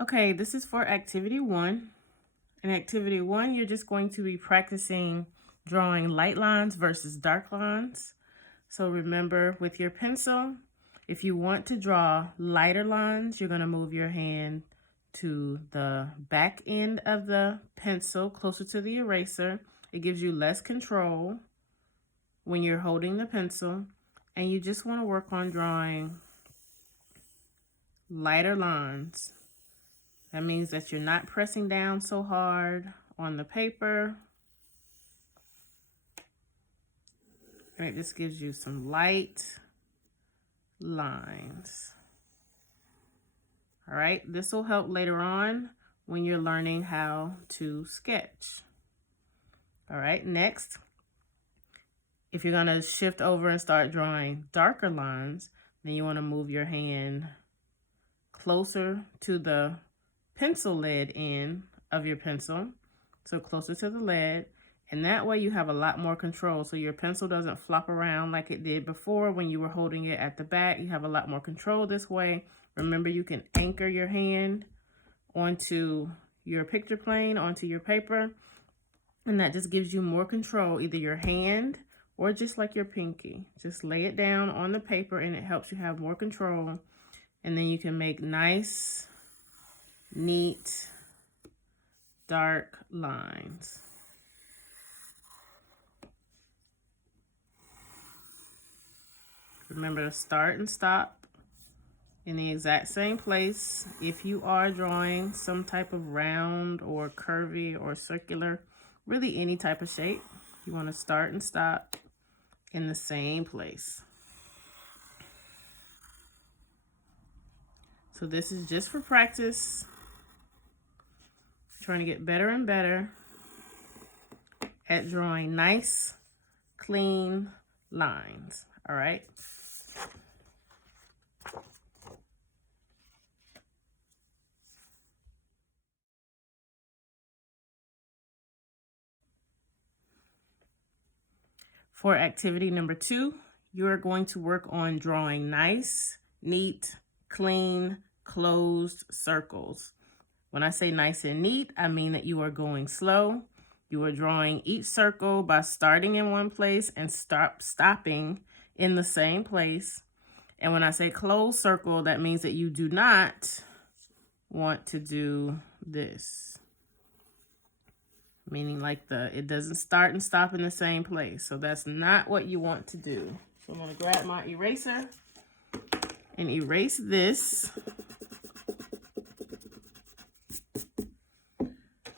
Okay, this is for activity 1. In activity 1, you're just going to be practicing drawing light lines versus dark lines. So remember, with your pencil, if you want to draw lighter lines, you're going to move your hand to the back end of the pencil, closer to the eraser. It gives you less control when you're holding the pencil, and you just want to work on drawing lighter lines. That means that you're not pressing down so hard on the paper. And it just gives you some light lines. All right, this will help later on when you're learning how to sketch. All right, next, if you're gonna shift over and start drawing darker lines, then you wanna move your hand closer to the pencil lead end of your pencil, so closer to the lead, and that way you have a lot more control, so your pencil doesn't flop around like it did before when you were holding it at the back. You have a lot more control this way. Remember, you can anchor your hand onto your picture plane, onto your paper, and that just gives you more control, either your hand or just like your pinky. Just lay it down on the paper and it helps you have more control, and then you can make nice, neat, dark lines. Remember to start and stop in the exact same place. If you are drawing some type of round or curvy or circular, really any type of shape, you want to start and stop in the same place. So this is just for practice. Trying to get better and better at drawing nice, clean lines. All right. For activity number 2, you are going to work on drawing nice, neat, clean, closed circles. When I say nice and neat, I mean that you are going slow. You are drawing each circle by starting in one place and stopping in the same place. And when I say closed circle, that means that you do not want to do this. Meaning like it doesn't start and stop in the same place. So that's not what you want to do. So I'm gonna grab my eraser and erase this,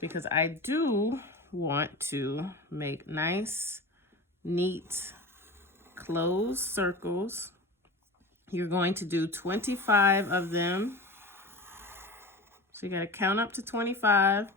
because I do want to make nice, neat, closed circles. You're going to do 25 of them. So you gotta count up to 25.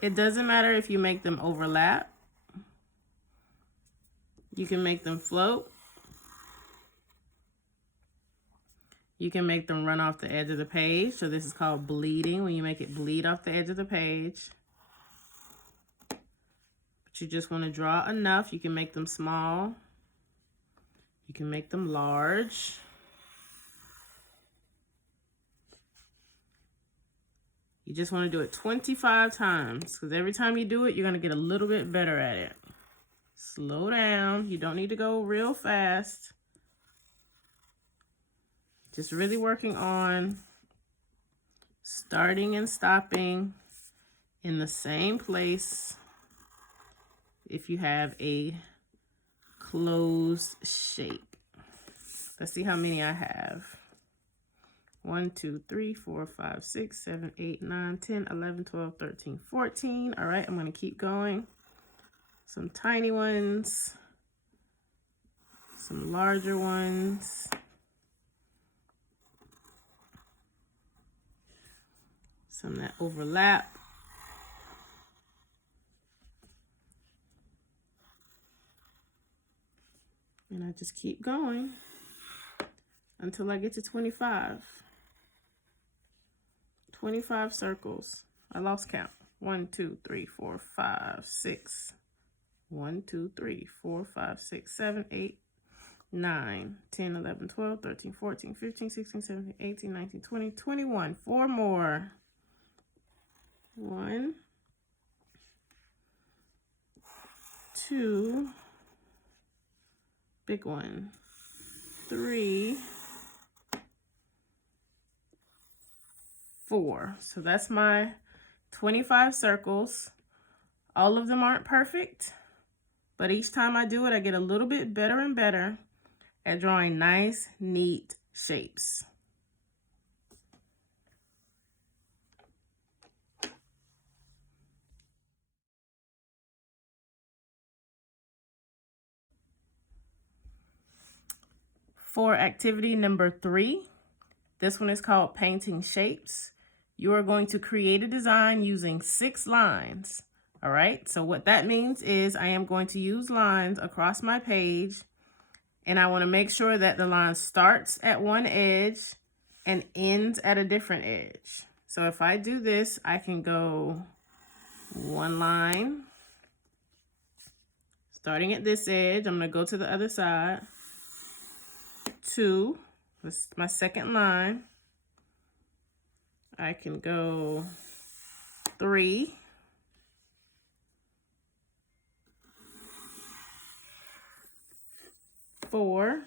It doesn't matter if you make them overlap. You can make them float. You can make them run off the edge of the page. So this is called bleeding, when you make it bleed off the edge of the page. But you just want to draw enough. You can make them small. You can make them large. You just want to do it 25 times, because every time you do it, you're going to get a little bit better at it. Slow down. You don't need to go real fast. Just really working on starting and stopping in the same place if you have a closed shape. Let's see how many I have. 1, 2, 3, 4, 5, 6, 7, 8, 9, 10, 11, 12, 13, 14. All right, I'm going to keep going. Some tiny ones, some larger ones, some that overlap. And I just keep going until I get to 25. 25 circles. I lost count. 1, 2, 3, 4, 5, 6. 1, 2, 3, 4, 5, 6, 7, 8, 9, 10, 11, 12, 13, 14, 15, 16, 17, 18, 19, 20, 21. 4 more. 1, 2, big one, 3, 4. So that's my 25 circles. All of them aren't perfect, but each time I do it, I get a little bit better and better at drawing nice, neat shapes. For activity number 3, this one is called painting shapes. You are going to create a design using 6 lines. All right, so what that means is I am going to use lines across my page, and I want to make sure that the line starts at one edge and ends at a different edge. So if I do this, I can go 1 line, starting at this edge. I'm going to go to the other side. 2, this is my second line. I can go 3, 4,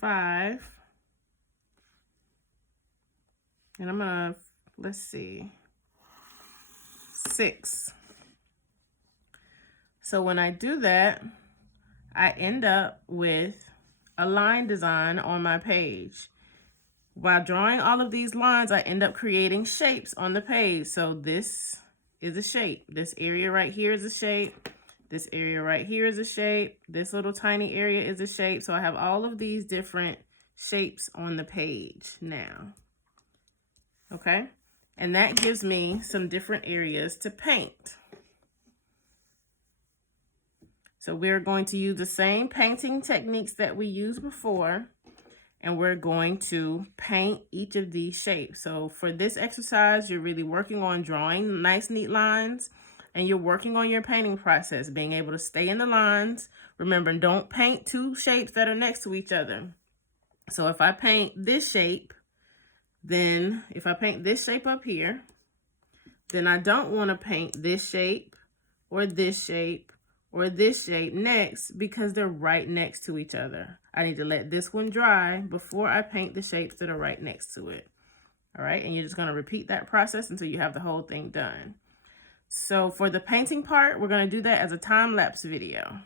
5, and I'm gonna, let's see, 6. So when I do that, I end up with a line design on my page. While drawing all of these lines, I end up creating shapes on the page. So this is a shape. This area right here is a shape. This area right here is a shape. This little tiny area is a shape. So I have all of these different shapes on the page now. Okay? And that gives me some different areas to paint. So we're going to use the same painting techniques that we used before, and we're going to paint each of these shapes. So for this exercise, you're really working on drawing nice, neat lines, and you're working on your painting process, being able to stay in the lines. Remember, don't paint 2 shapes that are next to each other. So if I paint this shape, then if I paint this shape up here, then I don't want to paint this shape or this shape or this shape next because they're right next to each other. I need to let this one dry before I paint the shapes that are right next to it. All right, and you're just going to repeat that process until you have the whole thing done. So for the painting part, we're going to do that as a time-lapse video.